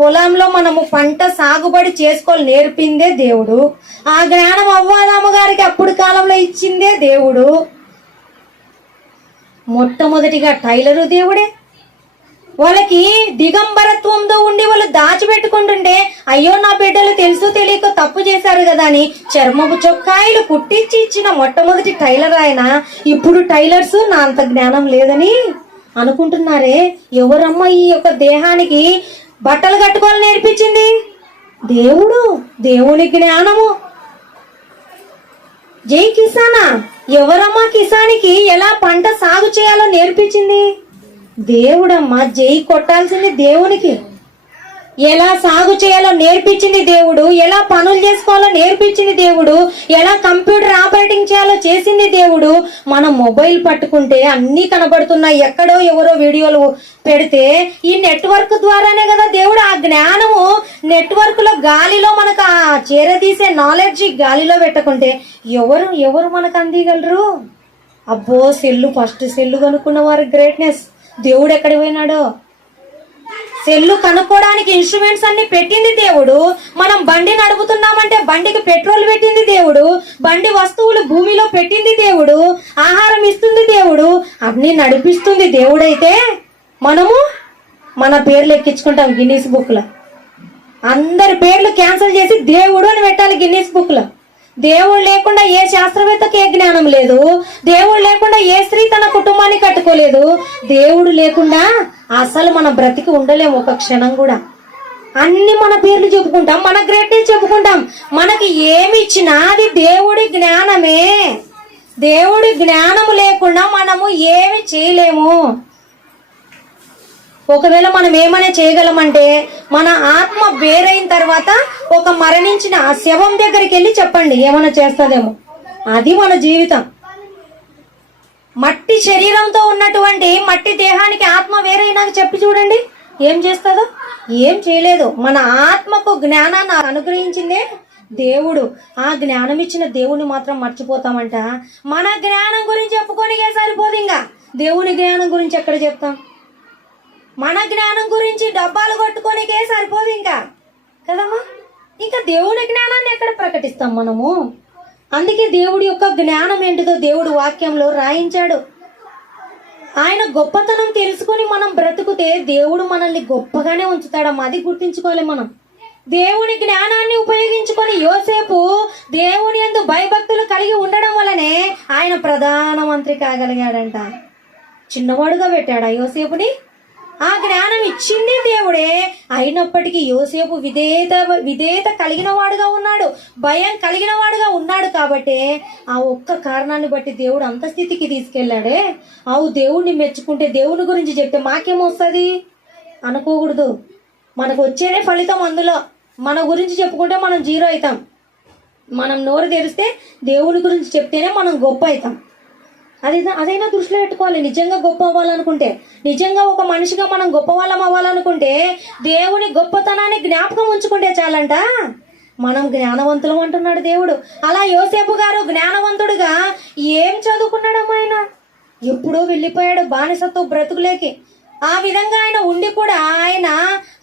పొలంలో మనము పంట సాగుబడి చేసుకోవాలి నేర్పిందే దేవుడు. ఆ జ్ఞానం అవ్వాదామ గారికి అప్పుడు కాలంలో ఇచ్చిందే దేవుడు. మొట్టమొదటిగా టైలరు దేవుడే. వాళ్ళకి దిగంబరత్వంతో ఉండి వాళ్ళు దాచిపెట్టుకుంటుంటే అయ్యో నా బిడ్డలు తెలుసు తెలియక తప్పు చేశారు కదా అని చర్మపు చొక్కాయిలు కుట్టించి ఇచ్చిన మొట్టమొదటి టైలర్ ఆయన. ఇప్పుడు టైలర్స్ నా అంత జ్ఞానం లేదని అనుకుంటున్నారే. ఎవరమ్మ ఈ యొక్క దేహానికి బట్టలు కట్టుకోవాలని నేర్పించింది. దేవుడు దేవుని జ్ఞానము. జై కిసానా ఎవరమ్మా కిసానికి ఎలా పంట సాగు చేయాలో నేర్పించింది? దేవుడమ్మా జై కొట్టాల్సింది దేవునికి. ఎలా సాగు చేయాలో నేర్పించింది దేవుడు ఎలా పనులు చేసుకోవాలో నేర్పించింది దేవుడు ఎలా కంప్యూటర్ ఆపరేట్ చేయాలో చేసింది దేవుడు. మనం మొబైల్ పట్టుకుంటే అన్నీ కనబడుతున్నాయి. ఎక్కడో ఎవరో వీడియోలు పెడితే ఈ నెట్వర్క్ ద్వారానే కదా దేవుడు ఆ జ్ఞానము. నెట్వర్క్లో గాలిలో మనకు ఆ చేరదీసే నాలెడ్జ్ గాలిలో పెట్టకుంటే ఎవరు ఎవరు మనకు అందిగలరు అబ్బో సెల్లు ఫస్ట్ సెల్లు కనుక్కున్న వారి గ్రేట్నెస్ దేవుడు ఎక్కడ పోయినాడో? సెల్లు కనుక్కోవడానికి ఇన్స్ట్రుమెంట్స్ అన్ని పెట్టింది దేవుడు. మనం బండి నడుపుతున్నామంటే బండికి పెట్రోల్ పెట్టింది దేవుడు. బండి వస్తువులు భూమిలో పెట్టింది దేవుడు. ఆహారం ఇస్తుంది దేవుడు. అన్ని నడిపిస్తుంది దేవుడైతే మనము మన పేర్లు ఎక్కించుకుంటాం గిన్నీస్ బుక్లో. అందరి పేర్లు క్యాన్సిల్ చేసి దేవుడు అని పెట్టాలి గిన్నీస్ బుక్లో. దేవుడు లేకుండా ఏ శాస్త్రవేత్తకి ఏ జ్ఞానం లేదు? దేవుడు లేకుండా ఏ స్త్రీ తన కుటుంబాన్ని కట్టుకోలేదు? దేవుడు లేకుండా అసలు మన బ్రతికి ఉండలేము ఒక క్షణం కూడా. అన్ని మన పేర్లు చెప్పుకుంటాం మన గ్రేట్నెస్ చెప్పుకుంటాం. మనకి ఏమి ఇచ్చినా అది దేవుడి జ్ఞానమే. దేవుడి జ్ఞానము లేకుండా మనము ఏమి చేయలేము. ఒకవేళ మనం ఏమైనా చేయగలమంటే మన ఆత్మ వేరైన తర్వాత ఒక మరణించిన ఆ శవం దగ్గరికి వెళ్ళి చెప్పండి ఏమైనా చేస్తుందేమో. అది మన జీవితం. మట్టి శరీరంతో ఉన్నటువంటి మట్టి దేహానికి ఆత్మ వేరైనాక చెప్పి చూడండి ఏం చేస్తుందో. ఏం చేయలేదు. మన ఆత్మకు జ్ఞానాన్ని అనుగ్రహించిందే దేవుడు. ఆ జ్ఞానం ఇచ్చిన దేవుని మాత్రం మర్చిపోతామంట. మన జ్ఞానం గురించి చెప్పుకోనికే సరిపోదు ఇంకా? దేవుని జ్ఞానం గురించి ఎక్కడ చెప్తాం? మన జ్ఞానం గురించి డబ్బాలు కొట్టుకోనికే సరిపోదు ఇంకా. కదమ్మా? ఇంకా దేవుని జ్ఞానాన్ని ఎక్కడ ప్రకటిస్తాం మనము? అందుకే దేవుడి యొక్క జ్ఞానం ఏంటిదో దేవుడు వాక్యంలో రాయించాడు. ఆయన గొప్పతనం తెలుసుకొని మనం బ్రతుకుతే దేవుడు మనల్ని గొప్పగానే ఉంచుతాడమ్మా. అది గుర్తించుకోవాలి మనం. దేవుని జ్ఞానాన్ని ఉపయోగించుకొని యోసేపు దేవుని యందు భయభక్తులు కలిగి ఉండడం వల్లనే ఆయన ప్రధానమంత్రి కాగలిగాడంట. చిన్నవాడుగా పెట్టాడా యోసేపుని? ఆ జ్ఞానం ఇచ్చింది దేవుడే. అయినప్పటికీ యోసేపు విధేయత విధేయత కలిగిన వాడుగా ఉన్నాడు. భయం కలిగిన వాడుగా ఉన్నాడు కాబట్టి ఆ ఒక్క కారణాన్ని బట్టి దేవుడు అంత స్థితికి తీసుకెళ్ళాడే. అవు దేవుణ్ణి మెచ్చుకుంటే దేవుని గురించి చెప్తే మాకేమొస్తుంది? అనుకోకూడదు. మనకు వచ్చేదే ఫలితం అందులో. మన గురించి చెప్పుకుంటే మనం జీరో అవుతాం మనం నోరు తెరిస్తే దేవుని గురించి చెప్తేనే మనం గొప్ప అవుతాం అది అదైనా దృష్టిలో పెట్టుకోవాలి. నిజంగా గొప్ప అవ్వాలనుకుంటే నిజంగా ఒక మనిషిగా మనం గొప్ప వాళ్ళం అవ్వాలనుకుంటే దేవుని గొప్పతనాన్ని జ్ఞాపకం ఉంచుకుంటే చాలంట. మనం జ్ఞానవంతులం అంటున్నాడు దేవుడు. అలా యోసేపు గారు జ్ఞానవంతుడుగా ఏం చదువుకున్నాడమ్మా ఆయన? ఎప్పుడో వెళ్ళిపోయాడు బానిసత్వ బ్రతుకులేకి. ఆ విధంగా ఆయన ఉండి కూడా ఆయన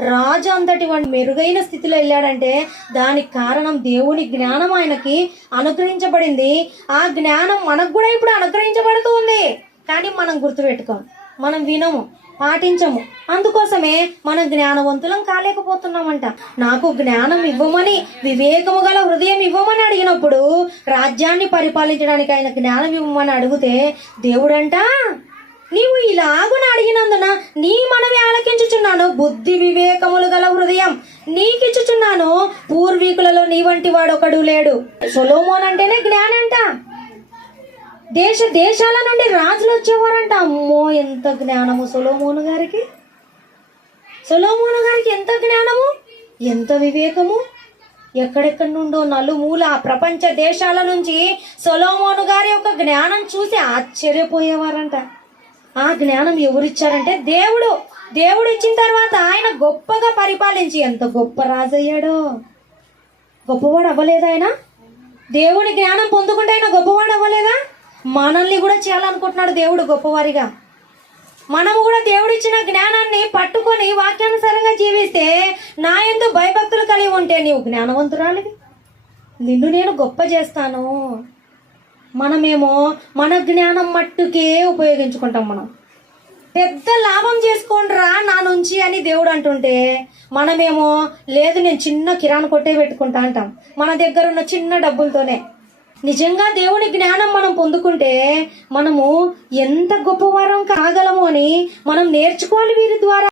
రాజు అంతటి వాడు మెరుగైన స్థితిలో వెళ్ళాడంటే దానికి కారణం దేవుని జ్ఞానం ఆయనకి అనుగ్రహించబడింది. ఆ జ్ఞానం మనకు కూడా ఇప్పుడు అనుగ్రహించబడుతూ ఉంది. కానీ మనం గుర్తుపెట్టుకోం మనం వినము పాటించము. అందుకోసమే మనం జ్ఞానవంతులం కాలేకపోతున్నామంట. నాకు జ్ఞానం ఇవ్వమని వివేకము గల హృదయం ఇవ్వమని అడిగినప్పుడు రాజ్యాన్ని పరిపాలించడానికి ఆయన జ్ఞానం ఇవ్వమని అడిగితే దేవుడంట? నీవు ఇలాగున అడిగినందున నీ మనవి ఆలకించుచున్నాను. బుద్ధి వివేకములు గల హృదయం నీకిచ్చుచున్నాను. పూర్వీకులలో నీ వంటి వాడొకడు లేడు. సొలోమోన్ అంటేనే జ్ఞానంట. దేశ దేశాల నుండి రాజులు వచ్చేవారంట అమ్మో ఎంత జ్ఞానము సొలోమోను గారికి. సొలోమోను గారికి ఎంత జ్ఞానము? ఎంత వివేకము? ఎక్కడెక్కడి నుండో నలుమూల ప్రపంచ దేశాల నుంచి సొలోమోను గారి యొక్క జ్ఞానం చూసి ఆశ్చర్యపోయేవారంట. ఆ జ్ఞానం ఎవరిచ్చారంటే దేవుడు. దేవుడు ఇచ్చిన తర్వాత ఆయన గొప్పగా పరిపాలించి ఎంత గొప్ప రాజయ్యాడో. గొప్పవాడు అవ్వలేదా ఆయన? దేవుని జ్ఞానం పొందుకుంటే ఆయన గొప్పవాడు అవ్వలేదా? మనల్ని కూడా చేయాలనుకుంటున్నాడు దేవుడు గొప్పవారిగా. మనము కూడా దేవుడిచ్చిన జ్ఞానాన్ని పట్టుకొని వాక్యానుసారంగా జీవిస్తే నా ఎందు భయభక్తులు కలిగి ఉంటే నీవు జ్ఞానవంతురాలివి. నిన్ను నేను గొప్ప చేస్తాను. మనమేమో మన జ్ఞానం మట్టుకే ఉపయోగించుకుంటాం మనం. పెద్ద లాభం చేసుకోండిరా నా నుంచి అని దేవుడు అంటుంటే మనమేమో లేదు నేను చిన్న కిరాణా కొట్టే పెట్టుకుంటా అంటాం. మన దగ్గర ఉన్న చిన్న డబ్బులతోనే. నిజంగా దేవుని జ్ఞానం మనం పొందుకుంటే మనము ఎంత గొప్పవారం కాగలము అని మనం నేర్చుకోవాలి వీరి ద్వారా.